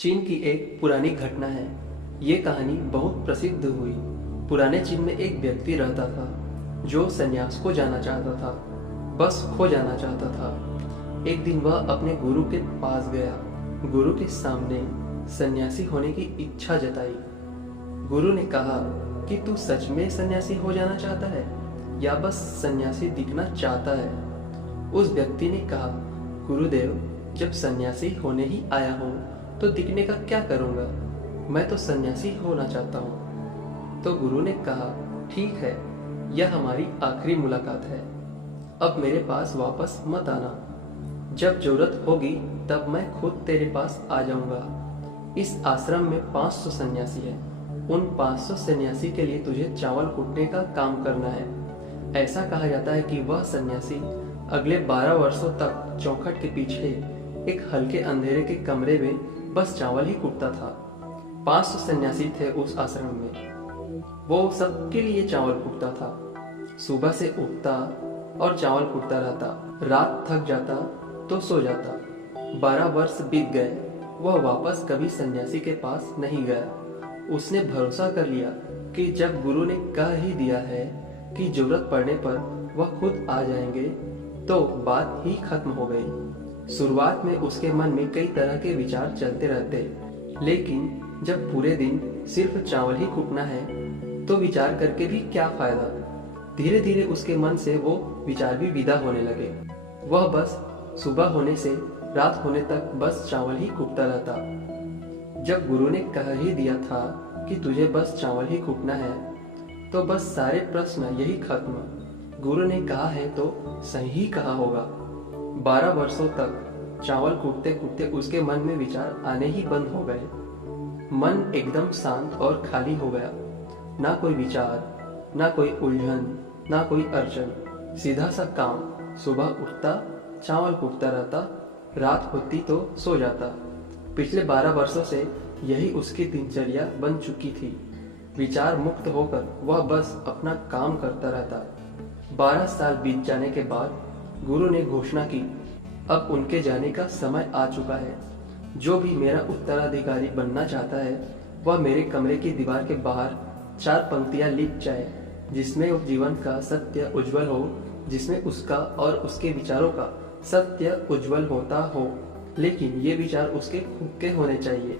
चीन की एक पुरानी घटना है। ये कहानी बहुत प्रसिद्ध हुई। पुराने चीन में एक व्यक्ति रहता था जो संन्यास को जाना चाहता था, बस खो जाना चाहता था। एक दिन वह अपने गुरु के पास गया। गुरु के सामने सन्यासी होने की इच्छा जताई। गुरु ने कहा कि तू सच में सन्यासी हो जाना चाहता है या बस सन्यासी दिखना चाहता है। उस व्यक्ति ने कहा, गुरुदेव, जब सन्यासी होने ही आया हूँ तो दिखने का क्या करूँगा, मैं तो सन्यासी होना चाहता हूँ। तो गुरु ने कहा, ठीक है, यह हमारी आखिरी मुलाकात है, अब मेरे पास वापस मत आना। जब जरूरत होगी तब मैं खुद तेरे पास आ जाऊंगा। इस आश्रम में 500 सन्यासी हैं। उन 500 सन्यासी के लिए तुझे चावल कूटने का काम करना है। ऐसा कहा जाता है कि वह सन्यासी अगले 12 वर्षों तक चौखट के पीछे एक हल्के अंधेरे के कमरे में बस चावल ही कूटता था। 500 सन्यासी थे उस आश्रम में। वो सबके लिए चावल कूटता था। सुबह से उठता और चावल कूटता रहता, रात थक जाता तो सो जाता। 12 वर्ष बीत गए, वह वापस कभी सन्यासी के पास नहीं गया। उसने भरोसा कर लिया कि जब गुरु ने कह ही दिया है कि जरूरत पड़ने पर वह खुद आ जाएंगे, तो बात ही खत्म हो गई। शुरुआत में उसके मन में कई तरह के विचार चलते रहते, लेकिन जब पूरे दिन सिर्फ चावल ही कूटना है तो विचार करके भी क्या फायदा। धीरे धीरे उसके मन से वो विचार भी विदा होने लगे। वह बस सुबह होने से रात होने तक बस चावल ही कूटता रहता। जब गुरु ने कह ही दिया था कि तुझे बस चावल ही कूटना है, तो बस सारे प्रश्न यही खत्म। गुरु ने कहा है तो सही ही कहा होगा। 12 वर्षों तक चावल कूटते कूटते उसके मन में विचार आने ही बंद हो गए। मन एकदम शांत और खाली हो गया। ना कोई विचार, ना कोई उलझन, ना कोई अड़चन, सीधा सा काम। सुबह उठता, चावल कूटता रहता, रात होती तो सो जाता। पिछले 12 वर्षों से यही उसकी दिनचर्या बन चुकी थी। विचार मुक्त होकर वह बस अपना काम करता रहता। 12 साल बीत जाने के बाद गुरु ने घोषणा की, अब उनके जाने का समय आ चुका है। जो भी मेरा उत्तराधिकारी बनना चाहता है वह मेरे कमरे की दीवार के बाहर 4 पंक्तियां लिख जाए, जिसमें जीवन का सत्य उज्जवल हो, जिसमें उसका और उसके विचारों का सत्य उज्जवल होता हो, लेकिन ये विचार उसके खुद के होने चाहिए।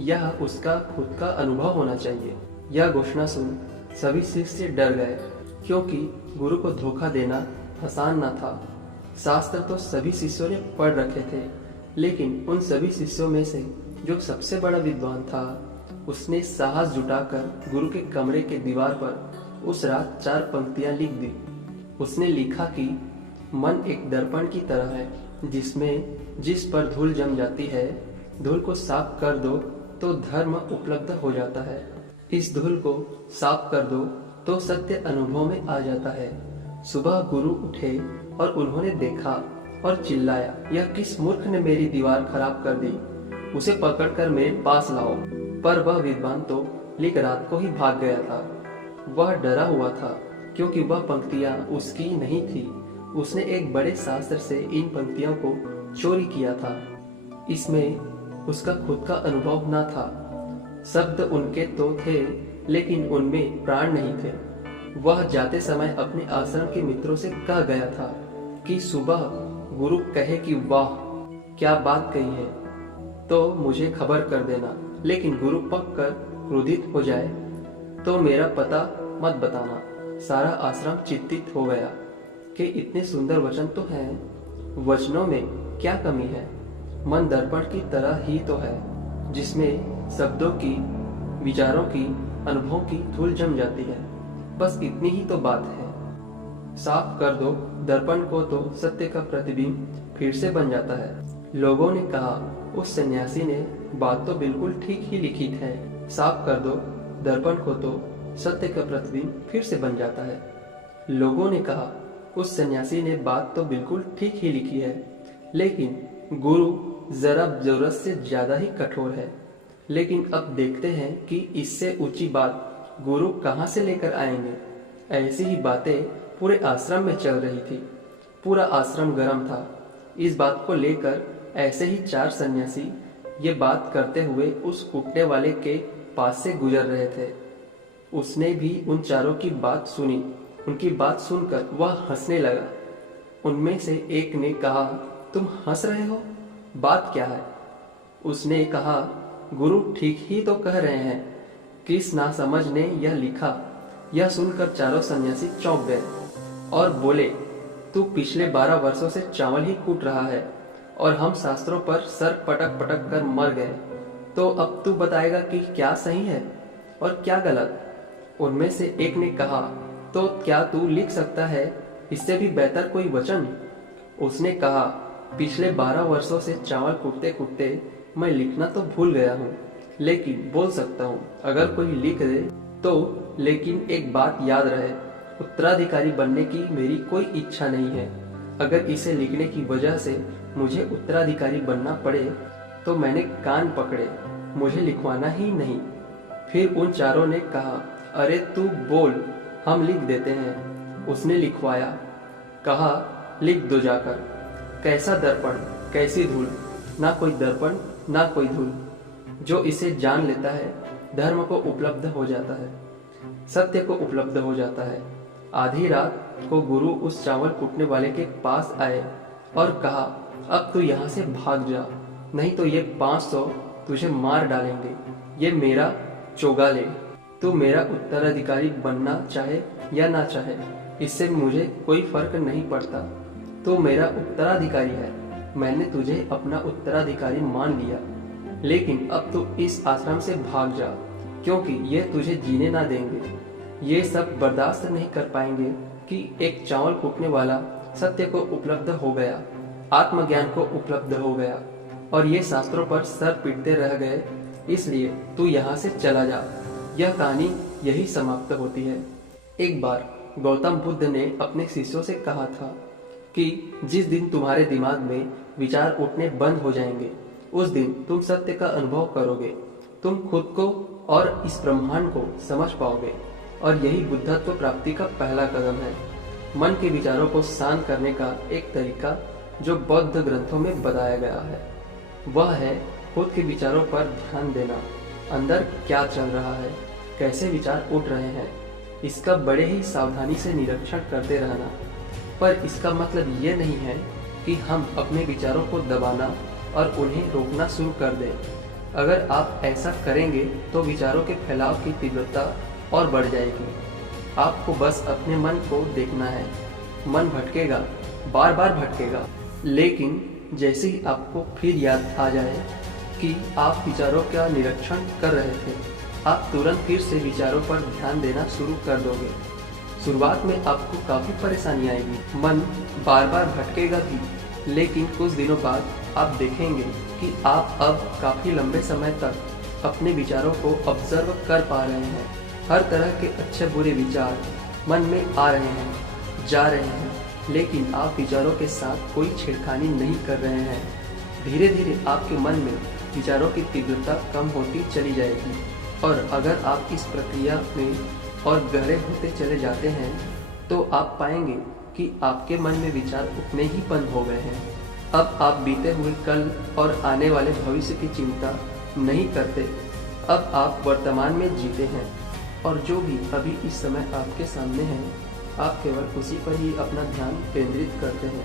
यह उसका खुद का अनुभव होना चाहिए। यह घोषणा सुन सभी शिष्य डर गए, क्योंकि गुरु को धोखा देना आसान न था। शास्त्र तो सभी शिष्यों ने पढ़ रखे थे, लेकिन उन सभी शिष्यों में से जो सबसे बड़ा विद्वान था, उसने साहस जुटाकर गुरु के कमरे के दीवार पर उस रात 4 पंक्तियां लिख दी। उसने लिखा कि मन एक दर्पण की तरह है, जिस पर धूल जम जाती है, धूल को साफ कर दो तो धर्म उपलब्ध हो जाता है। इस धूल को साफ कर दो तो सत्य अनुभव में आ जाता है। सुबह गुरु उठे और उन्होंने देखा और चिल्लाया, यह किस मूर्ख ने मेरी दीवार खराब कर दी, उसे पकड़कर मेरे पास लाओ। पर वह विद्वान तो लिख रात को ही भाग गया था। वह डरा हुआ था, क्योंकि वह पंक्तियां उसकी नहीं थी। उसने एक बड़े शास्त्र से इन पंक्तियों को चोरी किया था। इसमें उसका खुद का अनुभव न था। शब्द उनके तो थे, लेकिन उनमें प्राण नहीं थे। वह जाते समय अपने आश्रम के मित्रों से कह गया था कि सुबह गुरु कहे कि वाह क्या बात कही है तो मुझे खबर कर देना, लेकिन गुरु पक कर क्रोधित हो जाए तो मेरा पता मत बताना। सारा आश्रम चिंतित हो गया कि इतने सुंदर वचन तो हैं, वचनों में क्या कमी है। मन दर्पण की तरह ही तो है, जिसमें शब्दों की, विचारों की, अनुभवों की धूल जम जाती है। बस इतनी ही तो बात है। साफ कर दो दर्पण को तो सत्य का प्रतिबिंब फिर से बन जाता है। लोगों ने कहा, उस सन्यासी ने बात तो बिल्कुल ठीक ही लिखी है। साफ कर दो दर्पण को तो सत्य का प्रतिबिंब फिर से बन जाता है। लोगों ने कहा, उस सन्यासी ने बात तो बिल्कुल ठीक ही लिखी है, लेकिन गुरु जरा जरूरत से ज्यादा ही कठोर है। लेकिन अब देखते हैं कि इससे ऊंची बात गुरु कहाँ से लेकर आएंगे। ऐसी ही बातें पूरे आश्रम में चल रही थी। पूरा आश्रम गर्म था। इस बात को लेकर ऐसे ही 4 सन्यासी ये बात करते हुए उस कूटने वाले के पास से गुजर रहे थे। उसने भी उन चारों की बात सुनी। उनकी बात सुनकर वह हंसने लगा। उनमें से एक ने कहा, तुम हंस रहे हो, बात क्या है? उसने कहा, गुरु ठीक ही तो कह रहे हैं। किस नासमझ ने यह लिखा? यह सुनकर चारों सन्यासी चौंक गए और बोले, तू पिछले 12 वर्षों से चावल ही कूट रहा है और हम शास्त्रों पर सर पटक पटक कर मर गए, तो अब तू बताएगा कि क्या सही है और क्या गलत? उनमें से एक ने कहा, तो क्या तू लिख सकता है इससे भी बेहतर कोई वचन? उसने कहा, पिछले 12 वर्षों से चावल कूटते कूटते मैं लिखना तो भूल गया हूँ, लेकिन बोल सकता हूँ अगर कोई लिख दे तो। लेकिन एक बात याद रहे, उत्तराधिकारी बनने की मेरी कोई इच्छा नहीं है। अगर इसे लिखने की वजह से मुझे उत्तराधिकारी बनना पड़े तो मैंने कान पकड़े, मुझे लिखवाना ही नहीं। फिर उन चारों ने कहा, अरे तू बोल, हम लिख देते हैं। उसने लिखवाया। कहा, लिख दो जाकर। कैसा दर्पण, कैसी धूल, ना कोई दर्पण ना कोई धूल। जो इसे जान लेता है धर्म को उपलब्ध हो जाता है, सत्य को उपलब्ध हो जाता है। आधी रात को गुरु उस चावल कूटने वाले के पास आए और कहा, अब तू यहाँ से भाग जा, नहीं तो ये 500 तुझे मार डालेंगे। ये मेरा चोगा ले। तू मेरा उत्तराधिकारी बनना चाहे या ना चाहे, इससे मुझे कोई फर्क नहीं पड़ता। तू मेरा उत्तराधिकारी है, मैंने तुझे अपना उत्तराधिकारी मान लिया। लेकिन अब तू इस आश्रम से भाग जा, क्योंकि ये तुझे जीने ना देंगे। ये सब बर्दाश्त नहीं कर पाएंगे कि एक चावल कूटने वाला सत्य को उपलब्ध हो गया, आत्मज्ञान को उपलब्ध हो गया और ये शास्त्रों पर सर पीटते रह गए। इसलिए तू यहाँ से चला जा। यह कहानी यही समाप्त होती है। एक बार गौतम बुद्ध ने अपने शिष्यों से कहा था कि जिस दिन तुम्हारे दिमाग में विचार उठने बंद हो जाएंगे, उस दिन तुम सत्य का अनुभव करोगे, तुम खुद को और इस ब्रह्मांड को समझ पाओगे। और यही बुद्धत्व प्राप्ति का पहला कदम है। मन के विचारों को शांत करने का एक तरीका जो बौद्ध ग्रंथों में बताया गया है, वह है खुद के विचारों पर ध्यान देना। अंदर क्या चल रहा है, कैसे विचार उठ रहे हैं, इसका बड़े ही सावधानी से निरीक्षण करते रहना। पर इसका मतलब ये नहीं है कि हम अपने विचारों को दबाना और उन्हें रोकना शुरू कर दें। अगर आप ऐसा करेंगे तो विचारों के फैलाव की तीव्रता और बढ़ जाएगी। आपको बस अपने मन को देखना है। मन भटकेगा, बार बार भटकेगा, लेकिन जैसे ही आपको फिर याद आ जाए कि आप विचारों का निरीक्षण कर रहे थे, आप तुरंत फिर से विचारों पर ध्यान देना शुरू कर दोगे। शुरुआत में आपको काफ़ी परेशानी आएगी, मन बार बार भटकेगा भी, लेकिन कुछ दिनों बाद आप देखेंगे कि आप अब काफ़ी लंबे समय तक अपने विचारों को ऑब्जर्व कर पा रहे हैं। हर तरह के अच्छे बुरे विचार मन में आ रहे हैं, जा रहे हैं, लेकिन आप विचारों के साथ कोई छेड़खानी नहीं कर रहे हैं। धीरे धीरे आपके मन में विचारों की तीव्रता कम होती चली जाएगी और अगर आप इस प्रक्रिया में और गहरे होते चले जाते हैं तो आप पाएंगे कि आपके मन में विचार उतने ही बंद हो गए हैं। अब आप बीते हुए कल और आने वाले भविष्य की चिंता नहीं करते। अब आप वर्तमान में जीते हैं और जो भी अभी इस समय आपके सामने है, आप केवल उसी पर ही अपना ध्यान केंद्रित करते हैं।